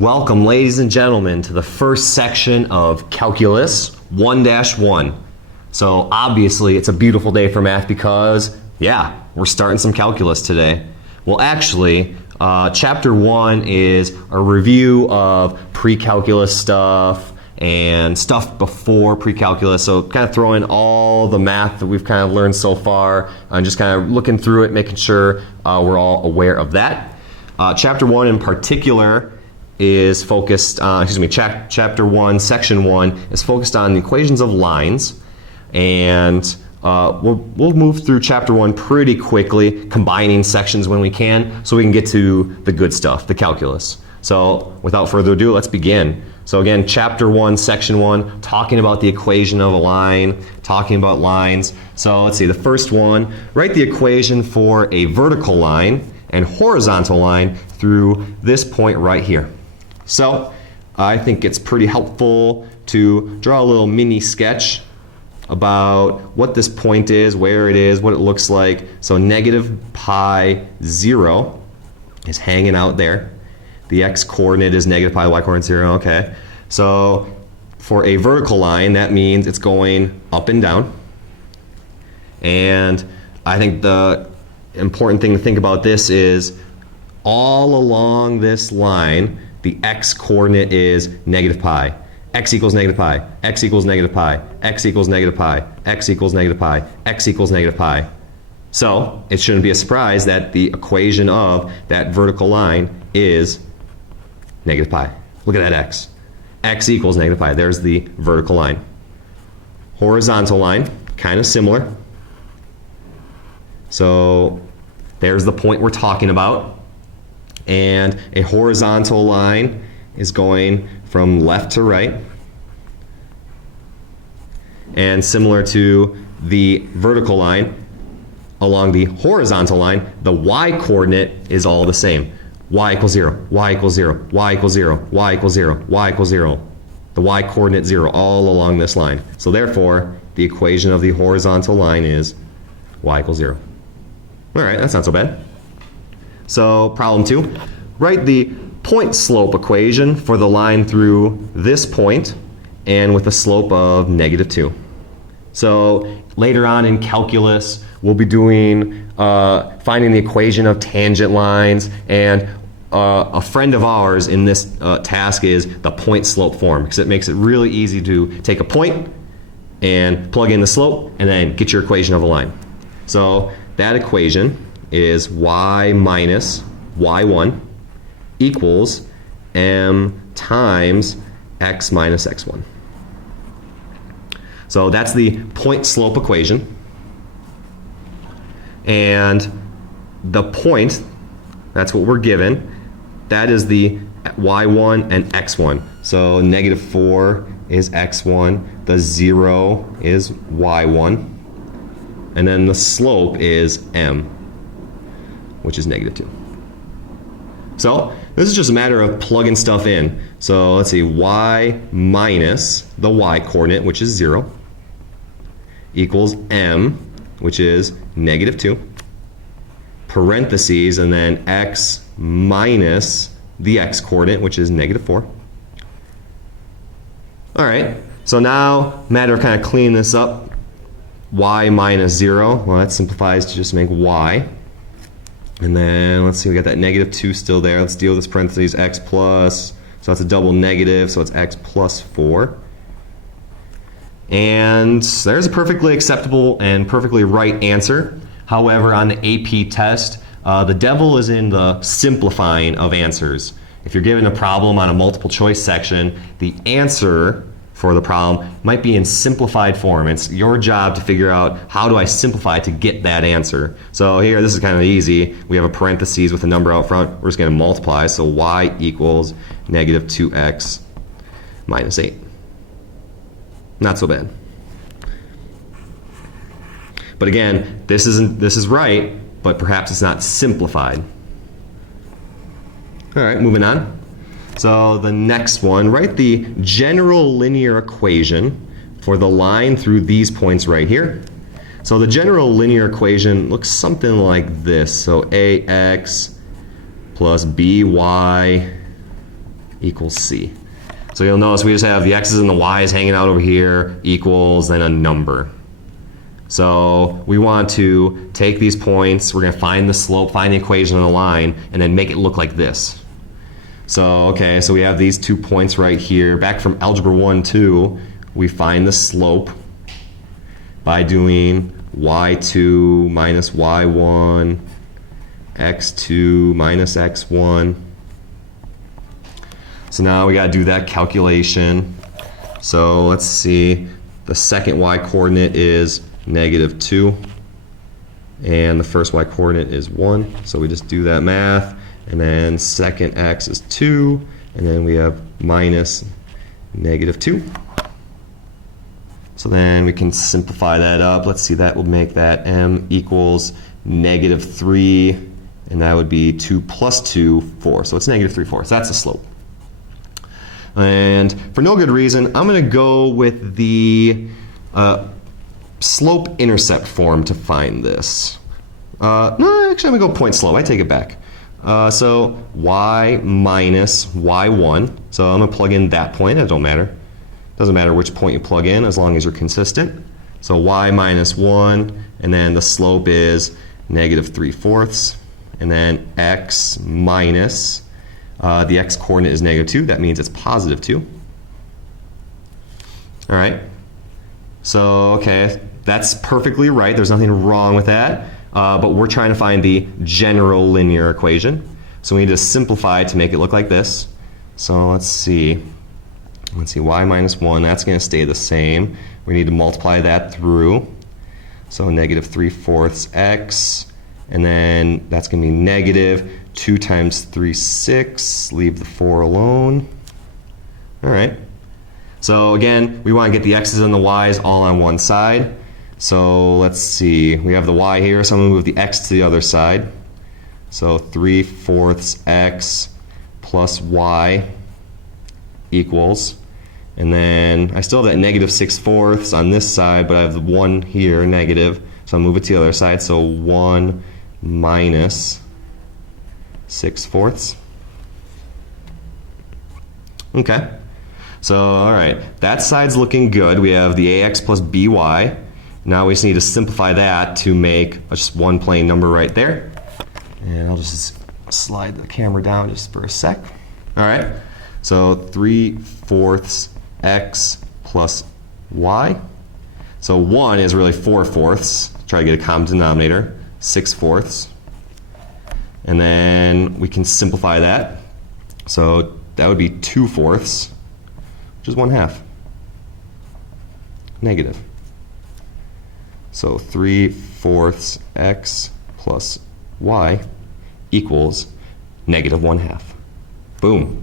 Welcome, ladies and gentlemen, to the first section of Calculus 1-1. So obviously it's a beautiful day for math because, yeah, we're starting some calculus today. Well, actually, Chapter 1 is a review of pre-calculus stuff and stuff before pre-calculus. So kind of throwing all the math that we've kind of learned so far and just kind of looking through it, making sure we're all aware of that. Chapter 1 in particular is focused on, Chapter 1, Section 1 is focused on the equations of lines. And we'll move through Chapter 1 pretty quickly, combining sections when we can, so we can get to the good stuff, the calculus. So without further ado, let's begin. So again, Chapter 1, Section 1, talking about the equation of a line, talking about lines. So let's see, the first one, write the equation for a vertical line and horizontal line through this point right here. So I think it's pretty helpful to draw a little mini sketch about what this point is, where it is, what it looks like. So negative pi 0 is hanging out there. The x coordinate is negative pi, y coordinate 0, okay. So for a vertical line, that means it's going up and down. And I think the important thing to think about this is all along this line, the x coordinate is negative pi. X equals negative pi, x equals negative pi, x equals negative pi, x equals negative pi, x equals negative pi. So it shouldn't be a surprise that the equation of that vertical line is negative pi. Look at that x. X equals negative pi. There's the vertical line. Horizontal line, kind of similar. So there's the point we're talking about. And a horizontal line is going from left to right. And similar to the vertical line, along the horizontal line, the y coordinate is all the same. Y equals 0, y equals 0, y equals 0, y equals 0, y equals 0. The y coordinate 0 all along this line. So therefore, the equation of the horizontal line is y equals 0. All right, that's not so bad. So problem 2, write the point slope equation for the line through this point and with a slope of negative 2. So later on in calculus, we'll be doing finding the equation of tangent lines, and a friend of ours in this task is the point slope form, because it makes it really easy to take a point and plug in the slope and then get your equation of a line. So that equation is y minus y1 equals m times x minus x1. So that's the point slope equation. And the point, that's what we're given, that is the y1 and x1. So negative 4 is x1, the 0 is y1, and then the slope is m, which is negative 2. So this is just a matter of plugging stuff in. So let's see, y minus the y coordinate, which is 0, equals m, which is negative 2, parentheses, and then x minus the x coordinate, which is negative 4. All right, so now, matter of kind of cleaning this up, y minus 0, well, that simplifies to just make y. And then, let's see, we got that negative 2 still there. Let's deal with this parentheses, x plus, so that's a double negative, so it's x plus 4. And there's a perfectly acceptable and perfectly right answer. However, on the AP test, the devil is in the simplifying of answers. If you're given a problem on a multiple choice section, the answer for the problem might be in simplified form. It's your job to figure out, how do I simplify to get that answer? So here, this is kind of easy. We have a parentheses with a number out front. We're just going to multiply. So y equals negative 2x minus 8. Not so bad. But again, this is right, but perhaps it's not simplified. All right, moving on. So the next one, write the general linear equation for the line through these points right here. So the general linear equation looks something like this. So ax plus by equals c. So you'll notice we just have the x's and the y's hanging out over here equals then a number. So we want to take these points, we're going to find the slope, find the equation of the line, and then make it look like this. So, okay, so we have these 2 points right here. Back from Algebra 1, 2, we find the slope by doing y2 minus y1, x2 minus x1. So now we got to do that calculation. So let's see, the second y coordinate is -2, and the first y coordinate is 1. So we just do that math, and then second x is 2, and then we have minus -2. So then we can simplify that up. Let's see, that would make that m equals -3, and that would be 2 plus 2, 4. So it's -3/4. So that's the slope. And for no good reason, I'm going to go with the slope-intercept form to find this. No, actually, I'm going to go point slope. I take it back. So y minus y1. So I'm going to plug in that point. It don't matter. Doesn't matter which point you plug in as long as you're consistent. So y minus 1, and then the slope is -3/4. And then x minus, the x coordinate is -2. That means it's +2. All right. So, okay, that's perfectly right. There's nothing wrong with that. But we're trying to find the general linear equation. So we need to simplify to make it look like this. So let's see. Let's see, y minus 1, that's going to stay the same. We need to multiply that through. So -3/4 x, and then that's going to be -2 times 3, 6. Leave the 4 alone. All right. So again, we want to get the x's and the y's all on one side. So let's see, we have the y here, so I'm going to move the x to the other side. So 3/4 x plus y equals, and then I still have that -6/4 on this side, but I have the 1 here, negative, so I'll move it to the other side. So 1 minus 6/4. Okay. So, all right, that side's looking good. We have the ax plus by. Now we just need to simplify that to make just one plain number right there. And I'll just slide the camera down just for a sec. All right, so 3/4 x plus y. So 1 is really 4/4. Try to get a common denominator, 6/4. And then we can simplify that. So that would be 2/4, which is 1/2. Negative. So 3/4 x plus y equals -1/2. Boom.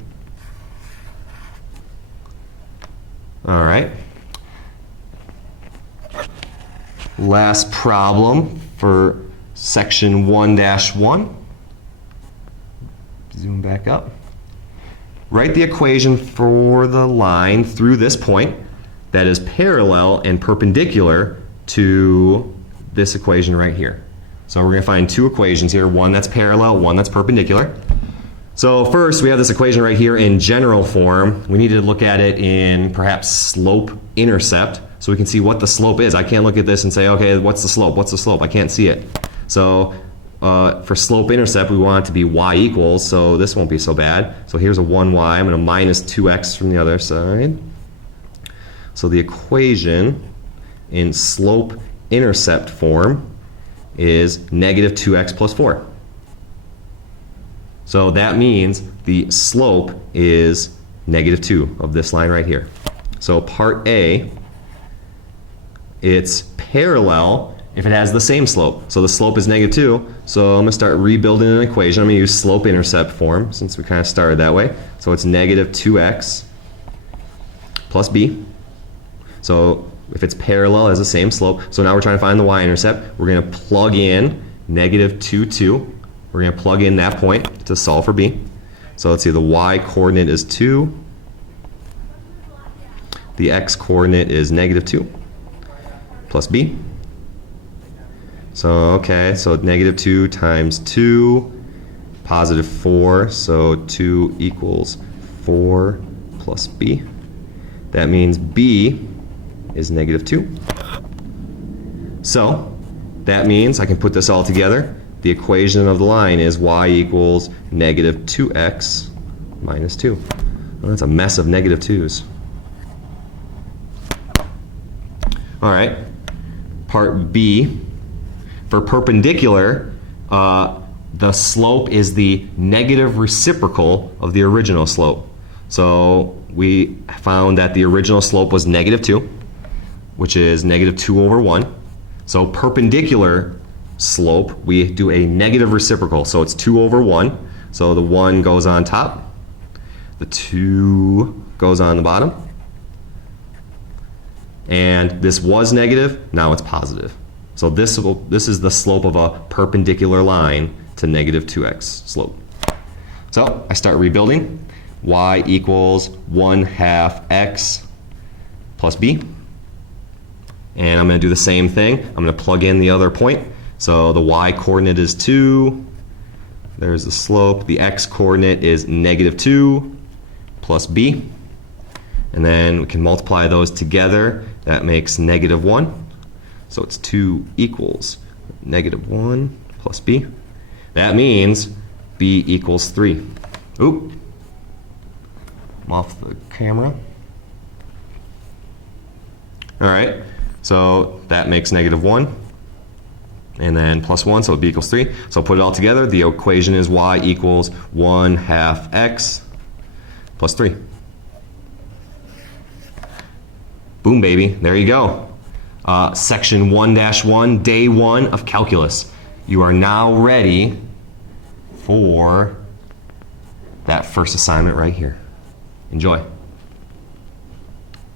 All right. Last problem for section 1-1. Zoom back up. Write the equation for the line through this point that is parallel and perpendicular to this equation right here. So we're going to find two equations here, one that's parallel, one that's perpendicular. So first we have this equation right here in general form. We need to look at it in perhaps slope-intercept so we can see what the slope is. I can't look at this and say, okay, what's the slope? What's the slope? I can't see it. So for slope-intercept, we want it to be y equals, so this won't be so bad. So here's a 1y. I'm going to minus 2x from the other side. So the equation in slope-intercept form is -2x plus 4. So that means the slope is -2 of this line right here. So part A, it's parallel if it has the same slope. So the slope is -2, so I'm going to start rebuilding an equation. I'm going to use slope-intercept form since we kind of started that way. So it's -2x plus b. So if it's parallel, it has the same slope. So now we're trying to find the y-intercept. We're going to plug in -2, 2. We're going to plug in that point to solve for b. So let's see, the y-coordinate is 2. The x-coordinate is -2 plus b. So, okay, so -2 times 2, +4, so 2 equals 4 plus b. That means b is negative 2. So that means I can put this all together. The equation of the line is y equals negative 2x minus 2. Well, that's a mess of negative 2's. All right, part B. For perpendicular, the slope is the negative reciprocal of the original slope. So we found that the original slope was negative 2, which is negative 2 over 1. So perpendicular slope, we do a negative reciprocal. So it's 2 over 1. So the 1 goes on top. The 2 goes on the bottom. And this was negative, now it's positive. So this is the slope of a perpendicular line to negative 2x slope. So I start rebuilding. Y equals 1/2 x plus b. And I'm going to do the same thing. I'm going to plug in the other point. So the y coordinate is 2. There's the slope. The x coordinate is negative 2 plus b. And then we can multiply those together. That makes negative 1. So it's 2 equals negative 1 plus b. That means b equals 3. Oop. I'm off the camera. All right. So that makes negative 1. And then plus 1, so b equals 3. So put it all together. The equation is y equals 1/2 x plus 3. Boom, baby. There you go. Section 1-1, day 1 of calculus. You are now ready for that first assignment right here. Enjoy.